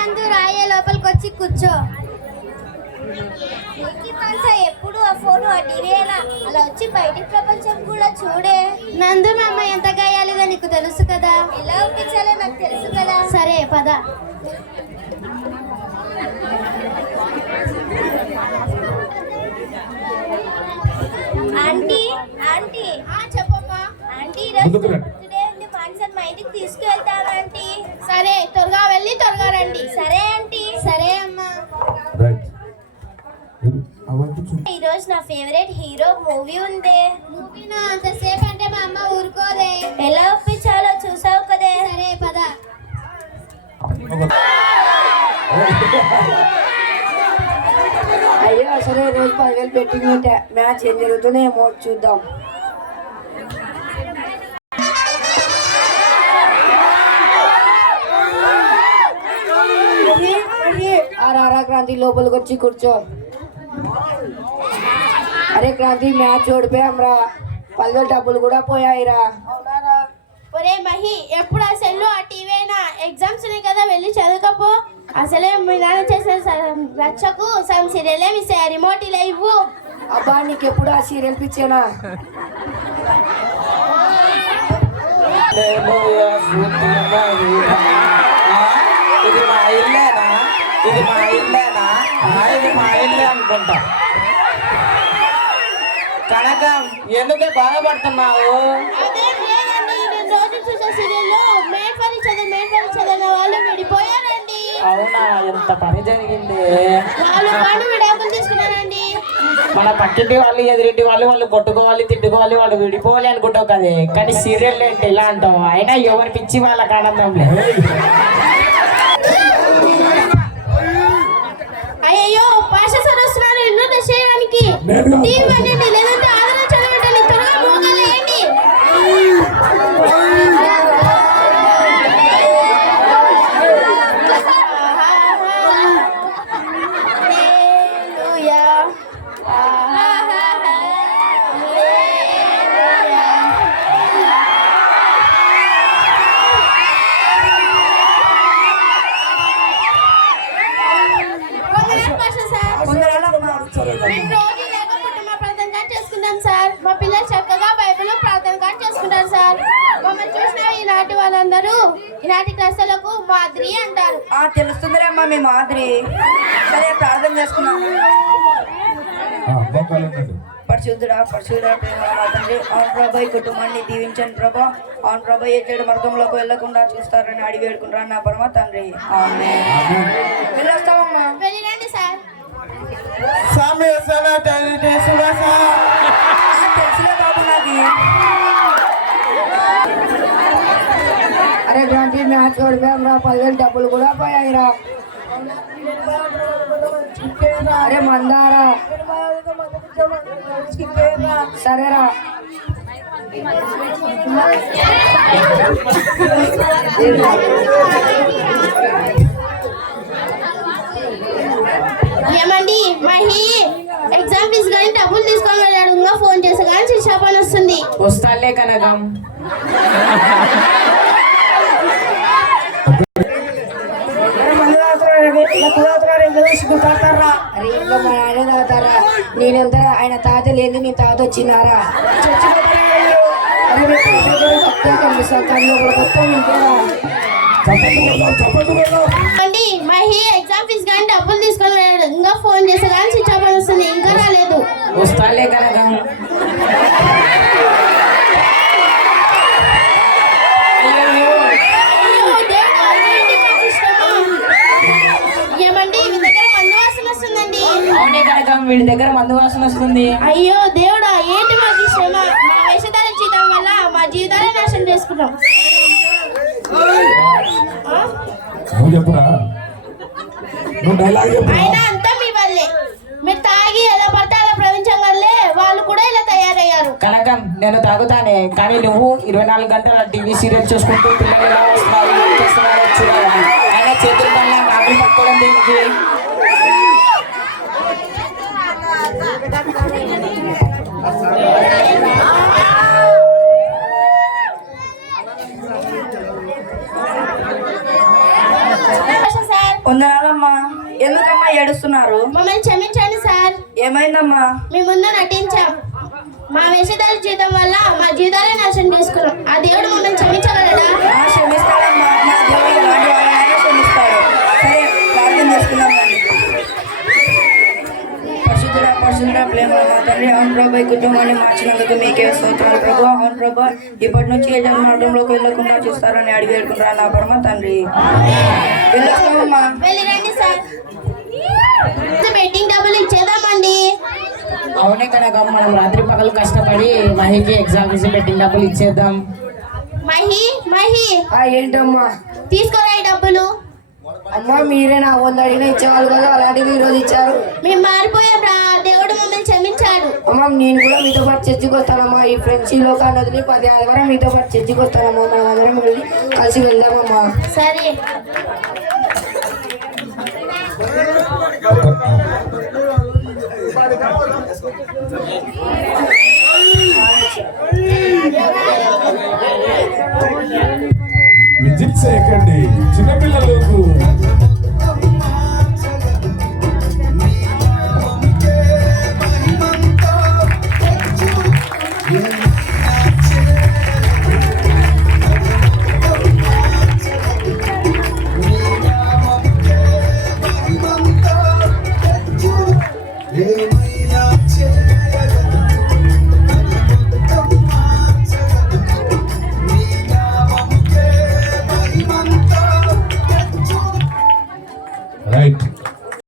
నందు రాయే లోపలికి వచ్చి కూర్చో. ఎప్పుడు ఆ ఫోన్ టీవీనా అలా వచ్చి బయటి ప్రపంచం కూడా చూడే. నందు మా అమ్మ ఎంత గాయాలిదో నీకు తెలుసు కదా. ఎలా ఒప్పించాలో నాకు తెలుసు కదా. సరే పద. ఆంటీ ఆంటీ చెప్పమ్మా. ఆంటీ ఈరోజు బర్త్డే ఉంది, మాన్సన్ మా ఇంటికి తీసుకువెళ్తాను ఆంటీ. సరే త్వరగా వెళ్ళి త్వరగా రండి. సరే ఆంటీ. సరే అమ్మా. ఈరోజు నా ఫేవరెట్ హీరో మూవీ ఉంది. మూవీనా? అంతసేపు అంటే మా అమ్మ ఊరుకోదే. ఎలా ఒప్పించాలో చూసావు కదే. సరే పద. అయ్యో అసలు రోజు 10,000 బెట్టింగ్ మ్యాచ్ ఏం జరుగుతుందేమో చూద్దాం. ఆరా క్రాంతి లోపలికి వచ్చి కూర్చో. అరే క్రాంతి, మ్యాచ్ ఓడిపోయాం రా. 10,000 డబ్బులు కూడా పోయాయిరా. ఒరే మహి, ఎప్పుడు ఆ సెల్లు ఆ టీవీనా? ఎగ్జామ్స్ ఉన్నాయి కదా, వెళ్ళి చదువుకపో. అసలే మీ నాన్న చేసిన రచ్చకు సగం సీరియలే మిస్ అయ్యా. రిమోట్ ఇలా ఇవ్వు. అబ్బా, నీకెప్పుడు ఆ సీరియల్ పిచ్చేనా? ఇది మా ఇల్లేనా? ఇది మా ఇల్లేనా? ఇది మా ఇల్లే అనుకుంటా. కనకం, ఎందుకే బాధపడుతున్నావు? అదేం లేదండి, నేను రోజు చూసే సీరియల్లో మేడ్ ఫర్ ఈచ్ అదర్ వాళ్ళు విడిపోయారండి. అవునా? ఎంత పని జరిగింది. వాళ్ళు విడాకులు తీసుకున్నారండి. మన పక్కింటి వాళ్ళు, ఎదురింటి వాళ్ళు కొట్టుకోవాలి, తిట్టుకోవాలి, వాళ్ళు విడిపోవాలి అనుకుంటావు కదే. కానీ సీరియల్ ఏంటి ఇలా అంటావు? అయినా ఎవరి పిచ్చి వాళ్ళకి ఆనందం లేదు. అయ్యో, పాష సార్ వస్తున్నారు ఇల్లు చేయడానికి. లేదంటే ఆదరణ చదవండి. త్వరగా మోగలేయండి. మా పిల్లలు చక్కగా బైబిల్ ప్రార్థన చేసుకుంటారు సార్. మమ్మల్ని చూసిన ఈనాటి వాళ్ళందరూ ఈనాటి క్లాసులకు మాదిరి అంటారు. తెలుస్తుందిరే అమ్మా మీ మాదిరి. సరే ప్రార్థన చేసుకున్నాం. పరిశుద్ధుడా తండ్రి, అవును ప్రభా, ఈ కుటుంబాన్ని దీవించండి ప్రభా. అవును ప్రభా, ఏ చెడు మార్గంలోకి వెళ్లకుండా చూస్తారని అడిగి వేడుకుంటారు నా పరమ తండ్రి. వెళ్ళొస్తామమ్మా. వెళ్ళిరండి సార్. తెలుసులే బాబు నాకు. అరే క్రాంతి, మ్యాచ్ ఓడిపోయాం రా. 10,000 డబ్బులు కూడా పోయాయిరా. అరే మందారా, సరేరా. ఏమండి, మహి ఎగ్జామ్ ఫీజు కానీ డబ్బులు తీసుకొని వెళ్ళాడు. ఇంకా ఫోన్ చేసా కానీ శిక్షా పని వస్తుంది. వస్తాలే కనకం. నేనంతా ఆయన తాత లేదు, మీ తాత వచ్చినారా? అండి, మహి ఎగ్జామ్ ఫీజు కానీ డబ్బులు తీసుకొని వెళ్ళాడు. ఇంకా ఫోన్ చేసా కానీ శిక్షా పని వస్తుంది. ఇంకా రాలేదు. వస్తాలే కనకం. ఏమండి, వీడి దగ్గర మందు వాసన వస్తుందండి. అవునే కనకం, వీడి దగ్గర మందు వాసన వస్తుంది. అయ్యో దేవుడా, ఏంటి మాకు శ్రమ? మా వేషధార జీతం వల్ల మా జీవితాన్ని నాశనం చేసుకున్నాం. అయినా అంతా మీ వల్లే. మీరు తాగి ఎలా పడితే అలా ప్రపంచం వల్లే వాళ్ళు కూడా ఇలా తయారయ్యారు. కనకం, నేను తాగుతానే, కానీ నువ్వు 24 గంటల టీవీ సీరియల్ చూసుకుంటూ పిల్లలు ఎలా వస్తున్నారు, ఏం చేస్తున్నారో చూడాలి. అయినా చేతులు కన్నా కాకులు పట్టుకోవడం దేనికి? వందనాలమ్మా. ఎందుకమ్మా ఏడుస్తున్నారు? మమ్మల్ని క్షమించండి సార్. ఏమైందమ్మా? మీ ముందు నటించాం. మా వేషధార జీవితం వల్ల మా జీవితాలే నాశనం చేసుకున్నాం. ఆ దేవుడు మమ్మల్ని క్షమించగలడా? క్షమిస్తాడమ్మా. నా దేవుడు ఎలాంటి వాళ్ళైనా క్షమిస్తాడు. సరే, ప్రార్థన చేసుకుందాం. పరిశుద్ధ ప్రేమ మా తండ్రి, అవును ప్రభా, ఈ కుటుంబాన్ని మార్చినందుకు మీకే స్తోత్రాలు ప్రభా. అవును ప్రభా, ఇప్పటి నుంచి ఏ జన్మ మార్గంలోకి వెళ్ళకుండా చూస్తారని అడిగి వేడుకుంటారా నా పరమ తండ్రి. వెళ్ళొస్తామమ్మా. వెళ్ళి రండి సార్. బెట్టింగ్ డబ్బులు ఇచ్చేద్దామండి. అవునే కనుక మనం రాత్రి పగలు కష్టపడి మహికి ఎగ్జామ్ ఫీజు బెట్టింగ్ డబ్బులు ఇచ్చేద్దాం. మహి ఏంటమ్మా? తీసుకోరా ఈ డబ్బులు. అమ్మా, మీరే నా 100 అడిగినా ఇచ్చేవాళ్ళు కదా, అలాంటివి ఈరోజు ఇచ్చారు. మేము మారిపోయాం రా. దేవుడు మమ్మల్ని క్షమించాడు. అమ్మ, నేను కూడా మీతో పాటు చర్చికి వస్తానమ్మా. ఈ ఫ్రెండ్స్ ఈ లోకాన్ని వదిలి 10 ఆదివారం మీతో పాటు చర్చికి వస్తానమ్మా. మనం అందరం వెళ్ళి కలిసి వెళ్దామమ్మా. సరే. విజిట్ చేయకండి, చిన్నపిల్లలకు